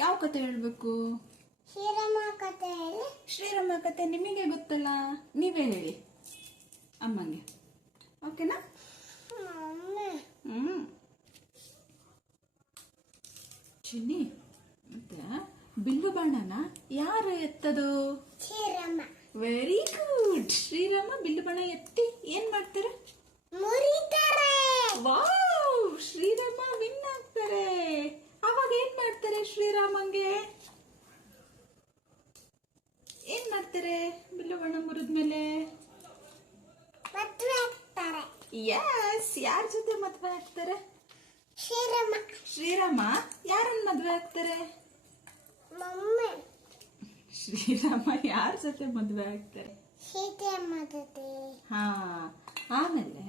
ಯಾವ ಕತೆ ಹೇಳ್ಬೇಕು? ಶ್ರೀರಾಮ ಕತೆ ಹೇಳಿ. ಶ್ರೀರಾಮ ಕತೆ ನಿಮಗೆ ಗೊತ್ತಲ್ಲ, ನೀವೇ ಹೇಳಿ ಅಮ್ಮಂಗೆ. ಓಕೆನಾ? ಚಿನ್ನಿ, ಮತ್ತೆ ಬಿಲ್ಲು ಬಾಣನ ಯಾರು ಎತ್ತದು? ಶ್ರೀರಾಮ. Very good. ಶ್ರೀರಾಮ ಬಿಲ್ಲು ಬಾಣ ಎತ್ತಿ ಏನ್ ಮಾಡ್ತಾರೆ? ಮುರಿತಾರೆ. ವಾವ್, ಶ್ರೀರಾಮ ವಿನ್ ಆಗ್ತಾರೆ. ಅವಾಗ ಏನ್ ಮಾಡ್ತಾರೆ? ಶ್ರೀರಾಮಂಗೆ ಏನ್ ಮಾಡ್ತಾರೆ? ಬಿಲ್ಲು ಬಾಣ ಮುರಿದ್ಮೇಲೆ ಮದುವೆ ಆಗ್ತಾರೆ. ಯಸ್, ಯಾರ ಜೊತೆ ಮದ್ವೆ ಆಗ್ತಾರೆ? ಶ್ರೀರಾಮ. ಶ್ರೀರಾಮ ಯಾರನ್ನ ಮದ್ವೆ ಆಗ್ತಾರೆ? ಮಮ್ಮಿ. ಶ್ರೀರಾಮ ಯಾರ ಜೊತೆ ಮದ್ವೆ ಆಗ್ತಾರೆ? ಸೀತೆಯಮ್ಮ ಜೊತೆ. ಹಾ, ಆಮೇಲೆ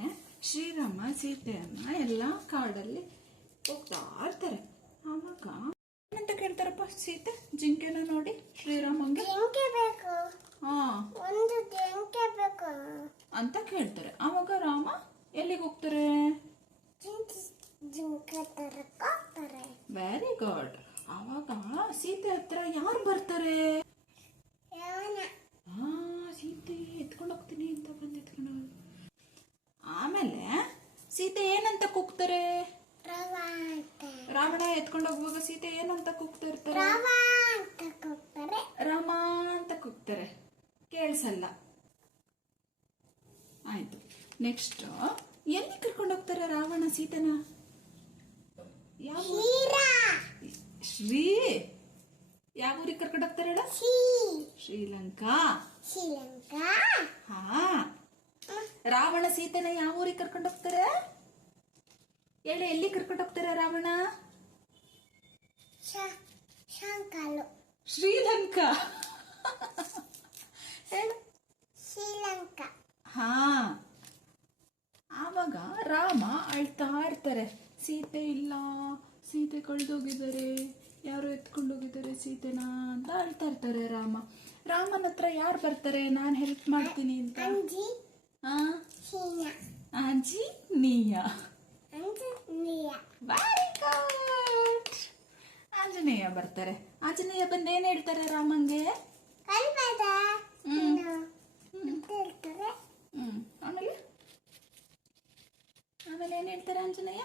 ಶ್ರೀರಾಮ ಸೀತೆಯನ್ನ ಎಲ್ಲಾ ಕಾಡಲ್ಲಿ ಹೋಗ್ತಾ ಇರ್ತಾರೆ. ಆವಾಗ ಏನಂತ ಕೇಳ್ತಾರಪ್ಪ ಸೀತೆ ಜಿಂಕೆನ ನೋಡಿ ಶ್ರೀರಾಮಂಗೆ? ಜಿಂಕೆ ಬೇಕು. ಹಾ, ಒಂದು ಜಿಂಕೆ ಬೇಕು ಅಂತ ಕೇಳ್ತಾರೆ. ಆವಾಗ ರಾಮ ಎಲ್ಲಿಗೆ ಹೋಗ್ತಾರೆ? ಜಿಂಕೆ ತರಕ ಹೋಗ್ತಾರೆ. Very good. ಆವಾಗ ಸೀತೆ ಹತ್ರ ಯಾರು ಬರ್ತಾರೆ? ರಾವಣ. ಹಾ, ಸೀತೆ ಎತ್ಕೊಂಡು ಹೋಗ್ತೀನಿ ಅಂತ ಬಂದು ಎತ್ಕೊಂಡು ಹೋಗೋದು. ಆಮೇಲೆ ಸೀತೆ ಏನಂತ ಕೂಗ್ತಾರೆ? ರವ ಅಂತ. ರಾವಣ ಎತ್ಕೊಂಡು ಹೋಗುವಾಗ ಸೀತೆ ಏನಂತ ಕೂಗ್ತಾ ಇರ್ತಾರೆ? ರವ ಅಂತ ಕೂಗ್ತಾರೆ. ರಾಮ ಅಂತ ಕೂಗ್ತಾರೆ, ಕೇಳಿಸಲ್ಲ. ಆಯ್ತು. ನೆಕ್ಸ್ಟ್ ಎಲ್ಲಿ ಕರ್ಕೊಂಡು ಹೋಗ್ತಾರೆ ರಾವಣ ಸೀತೆನ? ಯಾವ ಶ್ರೀ ಯಾವ ಊರಿಗೆ ಕರ್ಕೊಂಡು ಹೋಗ್ತಾರೆ ಹೇಳ? ಶ್ರೀಲಂಕಾ. ಶ್ರೀಲಂಕಾ. ಹಾ, ರಾವಣ ಸೀತೆನ ಯಾವ ಊರಿಗೆ ಕರ್ಕೊಂಡು ಹೋಗ್ತಾರೆ ಹೇಳಿ? ಎಲ್ಲಿ ಕರ್ಕೊಂಡು ಹೋಗ್ತಾರೆ ರಾವಣ? ಶಂಕಲು. ಶ್ರೀಲಂಕಾ. ಹೇಳು. ಶ್ರೀಲಂಕಾ. ಹಾ, ಆವಾಗ ರಾಮ ಅಳ್ತಾ ಇರ್ತಾರೆ. ಸೀತೆ ಇಲ್ಲ, ಸೀತೆ ಕಳೆದೋಗಿದ್ದಾರೆ, ಯಾರು ಎತ್ಕೊಂಡು ಹೋಗಿದ್ದಾರೆ ಸೀತೆನ ಅಂತ ಅಳ್ತಾ ಇರ್ತಾರೆ ರಾಮ. ರಾಮನ ಹತ್ರ ಯಾರು ಬರ್ತಾರೆ ನಾನು ಹೆಲ್ಪ್ ಮಾಡ್ತೀನಿ ಅಂತ? ಅಂಜಿ. ಹಾ, Sheena. Anjaneya. Anjaneya. Very good. Anjaneya ಬರ್ತಾರೆ. ಆಂಜನೇಯ ಬಂದು ಏನ್ ಹೇಳ್ತಾರೆ ರಾಮಂಗೆ? ಕಲ್ಪದ. ಹೇಳ್ತಾರೆ. ಆಮೇಲೆ ಆಮೇಲೆ ಏನ್ ಹೇಳ್ತಾರೆ ಆಂಜನೇಯ?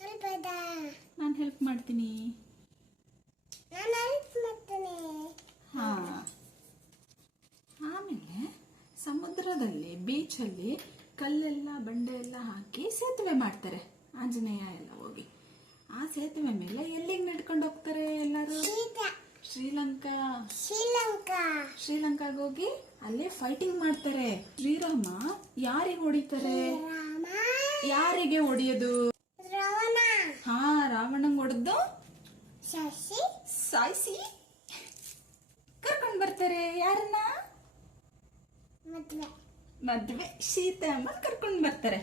ಕಲ್ಪದ. ನಾನು ಹೆಲ್ಪ್ ಮಾಡ್ತೀನಿ. ನಾನು ಹೆಲ್ಪ್ ಮಾಡ್ತೇನೆ. ಹಾ, ಆಮೇಲೆ ಸಮುದ್ರದಲ್ಲಿ ಬೀಚಲ್ಲಿ ಕಲ್ಲೆಲ್ಲ ಬಂಡೆ ಎಲ್ಲ ಹಾಕಿ ಸೇತುವೆ ಮಾಡ್ತಾರೆ ಆಂಜನೇಯ ಎಲ್ಲ ಹೋಗಿ. ಆ ಸೇತುವೆ ಮೇಲೆ ಎಲ್ಲಿಗೆ ನಡ್ಕೊಂಡು ಹೋಗ್ತಾರೆ ಎಲ್ಲರೂ? ಶ್ರೀಲಂಕಾ. ಶ್ರೀಲಂಕಾ. ಶ್ರೀಲಂಕಾಗ ಹೋಗಿ ಅಲ್ಲೇ ಫೈಟಿಂಗ್ ಮಾಡ್ತಾರೆ. ಶ್ರೀರಾಮ ಯಾರಿಗೆ ಹೊಡಿತಾರೆ? ಯಾರಿಗೆ ಹೊಡಿಯೋದು? ರಾವಣ. ಹಾ, ರಾವಣಂಗ್ ಹೊಡೆದು ಶಶಿ ಸಾಯಿಸಿ ಕರ್ಕೊಂಡ್ ಬರ್ತಾರೆ. ಯಾರನ್ನ? ಮದ್ವೆ. ಮದ್ವೆ ಸೀತೆ ಅಮ್ಮ ಕರ್ಕೊಂಡ್ ಬರ್ತಾರೆ.